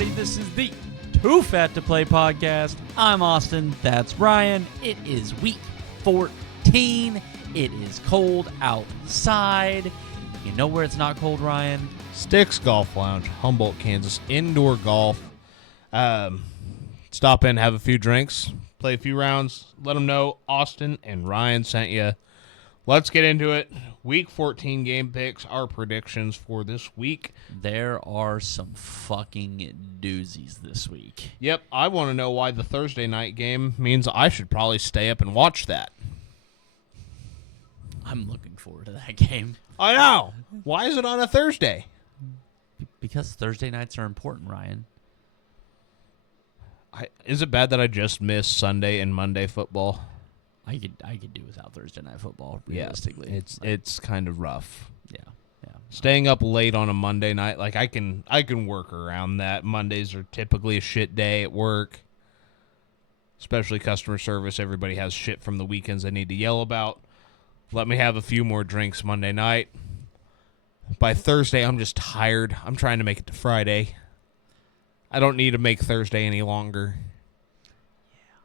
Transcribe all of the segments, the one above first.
everybody. This is the Too Fat to Play podcast. I'm Austin. That's Ryan. It is week 14. It is cold outside. You know where it's not cold, Ryan? Sticks Golf Lounge, Humboldt, Kansas. Indoor golf. Stop in, have a few drinks, play a few rounds. Let them know Austin and Ryan sent you. Let's get into it. Week 14 game picks, our predictions for this week. There are some fucking doozies this week. Yep, I want to know why the Thursday night game means I should probably stay up and watch that. I'm looking forward to that game. I know. Why is it on a Thursday? Because Thursday nights are important, Ryan. Is it bad that I just missed Sunday and Monday football? I could do without Thursday night football, realistically. Yeah, it's kind of rough. Yeah. Staying up late on a Monday night, like I can work around that. Mondays are typically a shit day at work, especially customer service. Everybody has shit from the weekends they need to yell about. Let me have a few more drinks Monday night. By Thursday, I'm just tired. I'm trying to make it to Friday. I don't need to make Thursday any longer.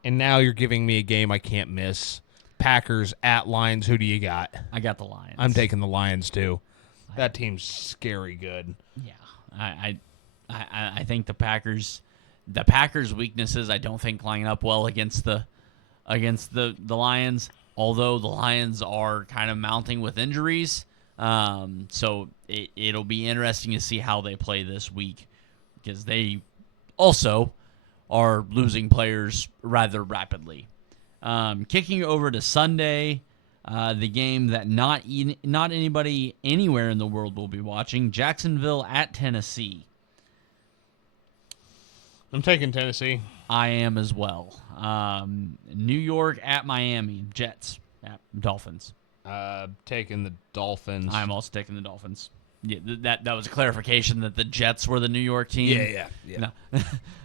And now you're giving me a game I can't miss. Packers at Lions. Who do you got? I got the Lions. I'm taking the Lions too. That team's scary good. Yeah, I think the Packers' weaknesses I don't think line up well against the Lions. Although the Lions are kind of mounting with injuries, so it'll be interesting to see how they play this week because they also are losing players rather rapidly. Kicking over to Sunday, the game that not anybody anywhere in the world will be watching, Jacksonville at Tennessee. I'm taking Tennessee. I am as well. New York at Miami, Jets at Dolphins. Taking the Dolphins. I'm also taking the Dolphins. Yeah, that was a clarification that the Jets were the New York team. Yeah.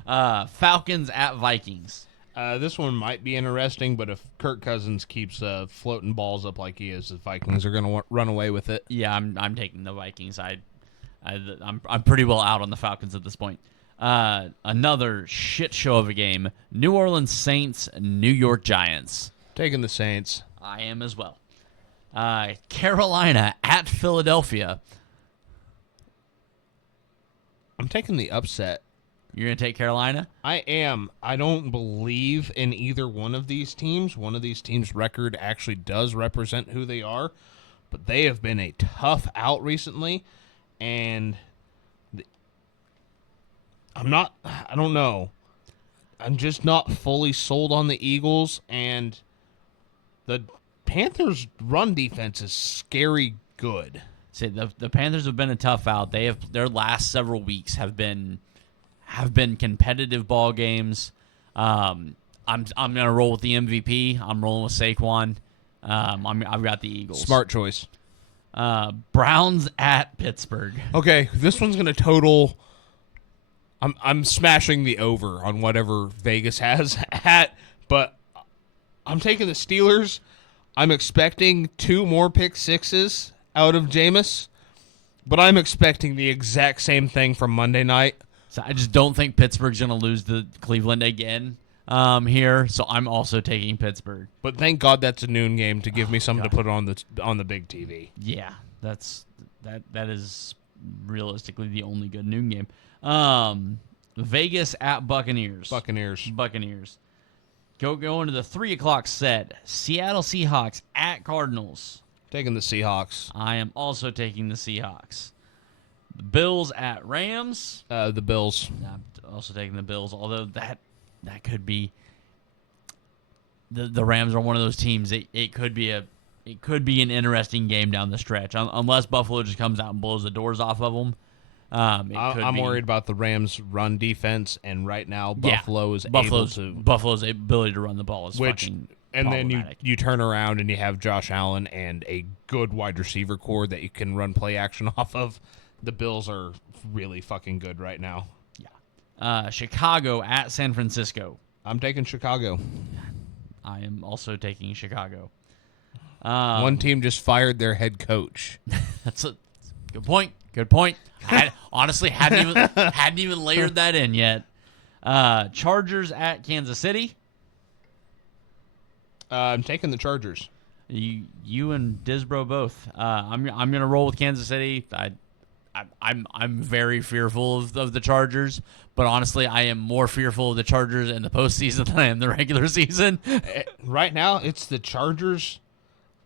No. Falcons at Vikings. This one might be interesting, but if Kirk Cousins keeps floating balls up like he is, the Vikings are going to run away with it. Yeah, I'm taking the Vikings. I'm pretty well out on the Falcons at this point. Another shit show of a game. New Orleans Saints, New York Giants. Taking the Saints. I am as well. Carolina at Philadelphia. I'm taking the upset. You're going to take Carolina? I am. I don't believe in either one of these teams. One of these teams' record actually does represent who they are, but they have been a tough out recently, and I don't know. I'm just not fully sold on the Eagles, and the Panthers' run defense is scary good. See, the Panthers have been a tough out. Their last several weeks have been competitive ball games. I'm gonna roll with the MVP. I'm rolling with Saquon. I've got the Eagles. Smart choice. Browns at Pittsburgh. Okay, this one's gonna total. I'm smashing the over on whatever Vegas has at, but I'm taking the Steelers. I'm expecting 2 more pick sixes out of Jameis, but I'm expecting the exact same thing from Monday night. So I just don't think Pittsburgh's going to lose to Cleveland again here, so I'm also taking Pittsburgh. But thank God that's a noon game to give me something to put on the big TV. Yeah, that is realistically the only good noon game. Vegas at Buccaneers. Buccaneers. Go into the 3 o'clock set. Seattle Seahawks at Cardinals. Taking the Seahawks. I am also taking the Seahawks. The Bills at Rams. The Bills. I'm also taking the Bills, although that could be the Rams are one of those teams. It could be an interesting game down the stretch, unless Buffalo just comes out and blows the doors off of them. I'm worried about the Rams' run defense, and right now Buffalo's ability to run the ball is fucking and then you turn around and you have Josh Allen and a good wide receiver core that you can run play action off of. The Bills are really fucking good right now. Yeah. Chicago at San Francisco. I'm taking Chicago. I am also taking Chicago. One team just fired their head coach. That's a good point. Good point. Honestly, hadn't even layered that in yet. Chargers at Kansas City. I'm taking the Chargers. You and Disbro both. I'm gonna roll with Kansas City. I'm very fearful of the Chargers, but honestly, I am more fearful of the Chargers in the postseason than I am the regular season. Right now, it's the Chargers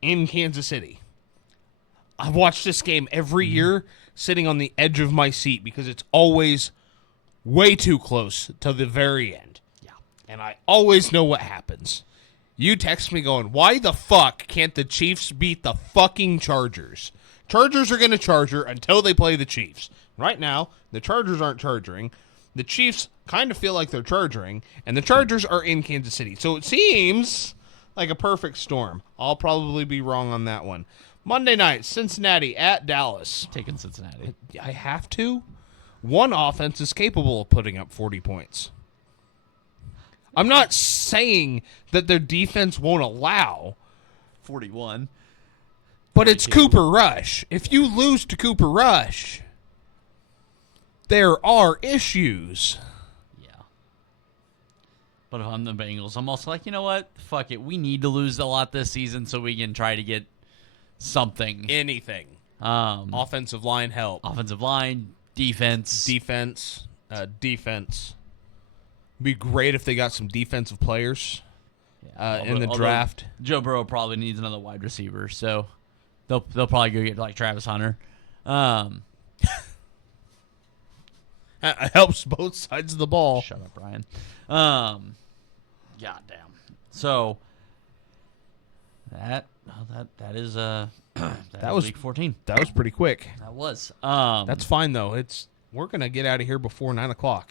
in Kansas City. I've watched this game every year, sitting on the edge of my seat because it's always way too close to the very end. Yeah, and I always know what happens. You text me going, why the fuck can't the Chiefs beat the fucking Chargers? Chargers are going to charger until they play the Chiefs. Right now, the Chargers aren't charging. The Chiefs kind of feel like they're charging, and the Chargers are in Kansas City. So it seems like a perfect storm. I'll probably be wrong on that one. Monday night, Cincinnati at Dallas. taking Cincinnati. I have to. One offense is capable of putting up 40 points. I'm not saying that their defense won't allow, 41. but it's Cooper Rush. If you lose to Cooper Rush, there are issues. Yeah. But if I'm the Bengals, I'm also like, you know what? Fuck it. We need to lose a lot this season so we can try to get something. Anything. Offensive line help. Offensive line, defense. Defense. Be great if they got some defensive players in the draft. Joe Burrow probably needs another wide receiver, so they'll probably go get like Travis Hunter. Helps both sides of the ball. Shut up, Brian. Goddamn. So that is that was week 14. That was pretty quick. That was. That's fine though. We're gonna get out of here before 9:00.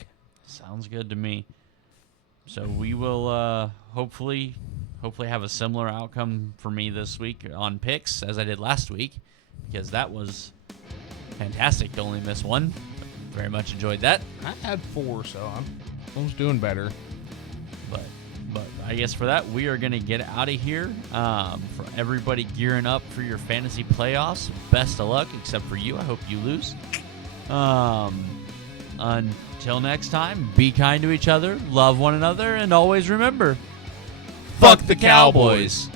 Sounds good to me. So we will hopefully have a similar outcome for me this week on picks as I did last week, because that was fantastic to only miss one. Very much enjoyed that. I had 4, so I was doing better. But I guess for that, we are going to get out of here. For everybody gearing up for your fantasy playoffs, best of luck, except for you. I hope you lose. Until next time, be kind to each other, love one another, and always remember, fuck the Cowboys.